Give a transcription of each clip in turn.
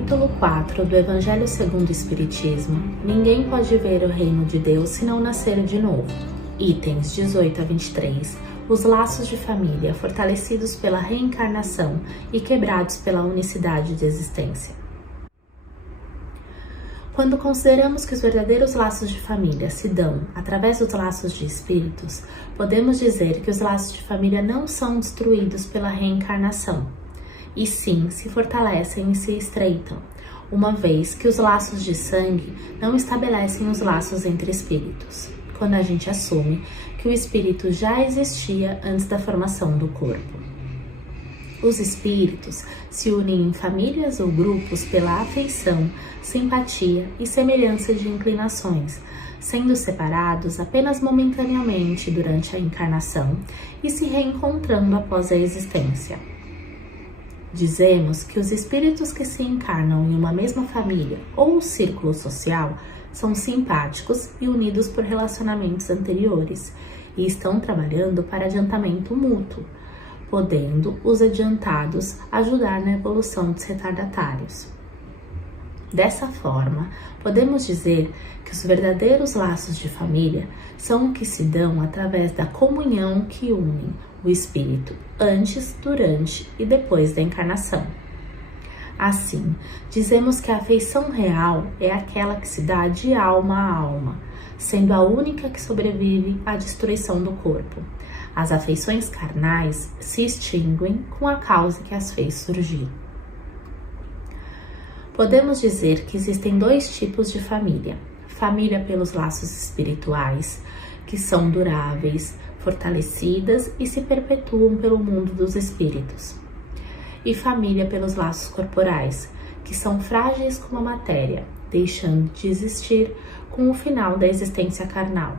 capítulo 4 do Evangelho segundo o Espiritismo, ninguém pode ver o reino de Deus se não nascer de novo. Itens 18 a 23. Os laços de família fortalecidos pela reencarnação e quebrados pela unicidade de existência. Quando consideramos que os verdadeiros laços de família se dão através dos laços de espíritos, podemos dizer que os laços de família não são destruídos pela reencarnação, e sim se fortalecem e se estreitam, uma vez que os laços de sangue não estabelecem os laços entre espíritos, quando a gente assume que o espírito já existia antes da formação do corpo. Os espíritos se unem em famílias ou grupos pela afeição, simpatia e semelhança de inclinações, sendo separados apenas momentaneamente durante a encarnação e se reencontrando após a existência. Dizemos que os espíritos que se encarnam em uma mesma família ou círculo social são simpáticos e unidos por relacionamentos anteriores e estão trabalhando para adiantamento mútuo, podendo os adiantados ajudar na evolução dos retardatários. Dessa forma, podemos dizer que os verdadeiros laços de família são os que se dão através da comunhão que unem o espírito antes, durante e depois da encarnação. Assim, dizemos que a afeição real é aquela que se dá de alma a alma, sendo a única que sobrevive à destruição do corpo. As afeições carnais se extinguem com a causa que as fez surgir. Podemos dizer que existem dois tipos de família: família pelos laços espirituais, que são duráveis, fortalecidas e se perpetuam pelo mundo dos espíritos, e família pelos laços corporais, que são frágeis como a matéria, deixando de existir com o final da existência carnal.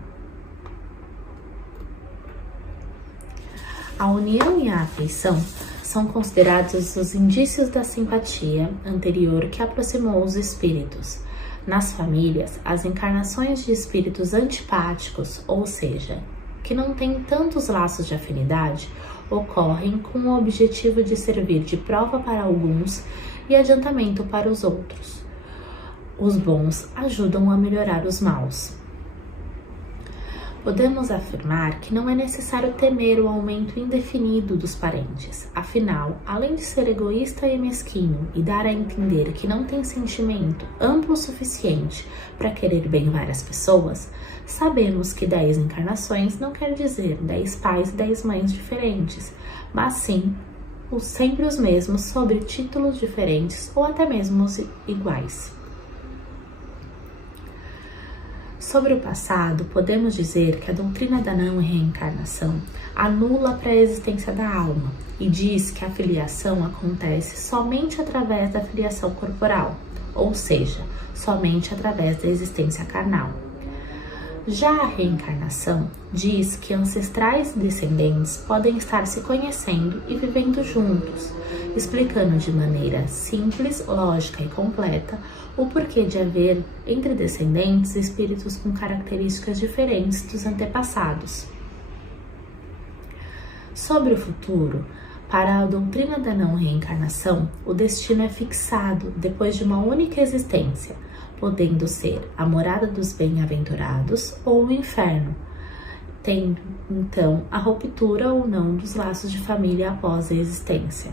A união e a afeição são considerados os indícios da simpatia anterior que aproximou os espíritos. Nas famílias, as encarnações de espíritos antipáticos, ou seja, que não têm tantos laços de afinidade, ocorrem com o objetivo de servir de prova para alguns e adiantamento para os outros. Os bons ajudam a melhorar os maus. Podemos afirmar que não é necessário temer o aumento indefinido dos parentes. Afinal, além de ser egoísta e mesquinho e dar a entender que não tem sentimento amplo o suficiente para querer bem várias pessoas, sabemos que 10 encarnações não quer dizer 10 pais e 10 mães diferentes, mas sim sempre os mesmos sob títulos diferentes ou até mesmo os iguais. Sobre o passado, podemos dizer que a doutrina da não reencarnação anula a pré-existência da alma e diz que a filiação acontece somente através da filiação corporal, ou seja, somente através da existência carnal. Já a reencarnação diz que ancestrais e descendentes podem estar se conhecendo e vivendo juntos, explicando de maneira simples, lógica e completa o porquê de haver entre descendentes espíritos com características diferentes dos antepassados. Sobre o futuro, para a doutrina da não reencarnação, o destino é fixado depois de uma única existência, podendo ser a morada dos bem-aventurados ou o inferno, tendo então a ruptura ou não dos laços de família após a existência.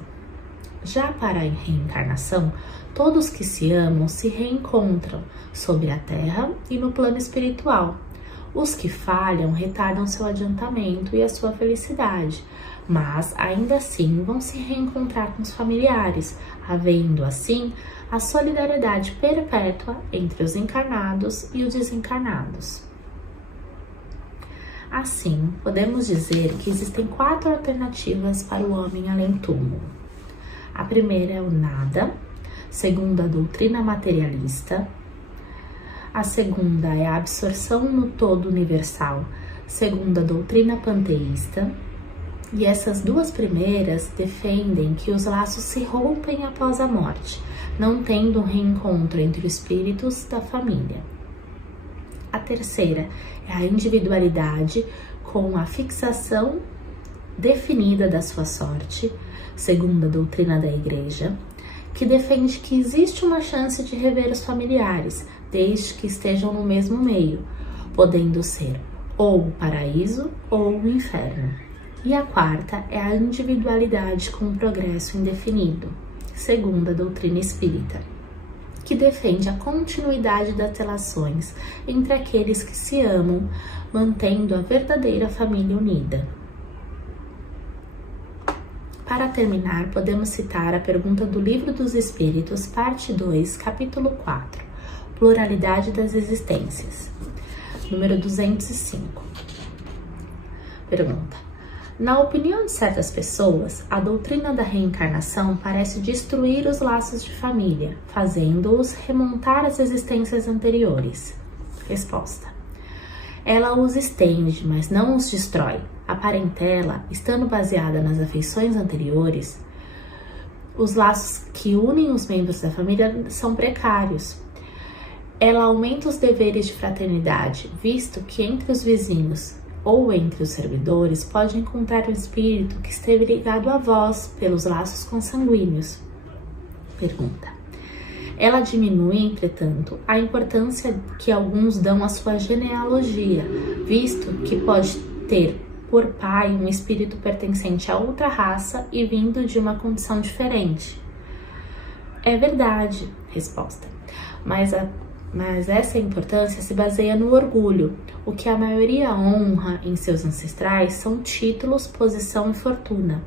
Já para a reencarnação, todos que se amam se reencontram sobre a terra e no plano espiritual. Os que falham retardam seu adiantamento e a sua felicidade, mas ainda assim vão se reencontrar com os familiares, havendo assim a solidariedade perpétua entre os encarnados e os desencarnados. Assim, podemos dizer que existem 4 alternativas para o homem além-túmulo. A primeira é o nada, segundo a doutrina materialista. A segunda é a absorção no todo universal, segundo a doutrina panteísta. E essas 2 primeiras defendem que os laços se rompem após a morte, não tendo um reencontro entre os espíritos da família. A terceira é a individualidade com a fixação definida da sua sorte, segundo a doutrina da Igreja, que defende que existe uma chance de rever os familiares, desde que estejam no mesmo meio, podendo ser ou o paraíso ou o inferno. E a quarta é a individualidade com progresso indefinido, segundo a doutrina espírita, que defende a continuidade das relações entre aqueles que se amam, mantendo a verdadeira família unida. Para terminar, podemos citar a pergunta do Livro dos Espíritos, parte 2, capítulo 4, Pluralidade das Existências, número 205. Pergunta: na opinião de certas pessoas, a doutrina da reencarnação parece destruir os laços de família, fazendo-os remontar às existências anteriores. Resposta: ela os estende, mas não os destrói. A parentela, estando baseada nas afeições anteriores, os laços que unem os membros da família são precários. Ela aumenta os deveres de fraternidade, visto que entre os vizinhos ou entre os servidores pode encontrar um espírito que esteve ligado a vós pelos laços consanguíneos. Pergunta: ela diminui, entretanto, a importância que alguns dão à sua genealogia, visto que pode ter por pai um espírito pertencente a outra raça e vindo de uma condição diferente. É verdade, resposta, mas essa importância se baseia no orgulho. O que a maioria honra em seus ancestrais são títulos, posição e fortuna.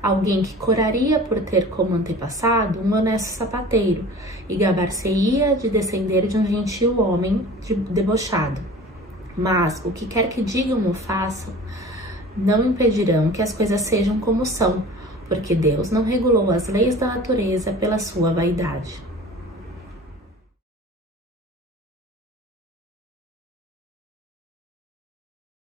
Alguém que coraria por ter como antepassado um honesto sapateiro e gabar-se-ia de descender de um gentil homem debochado. Mas o que quer que digam ou façam, não impedirão que as coisas sejam como são, porque Deus não regulou as leis da natureza pela sua vaidade.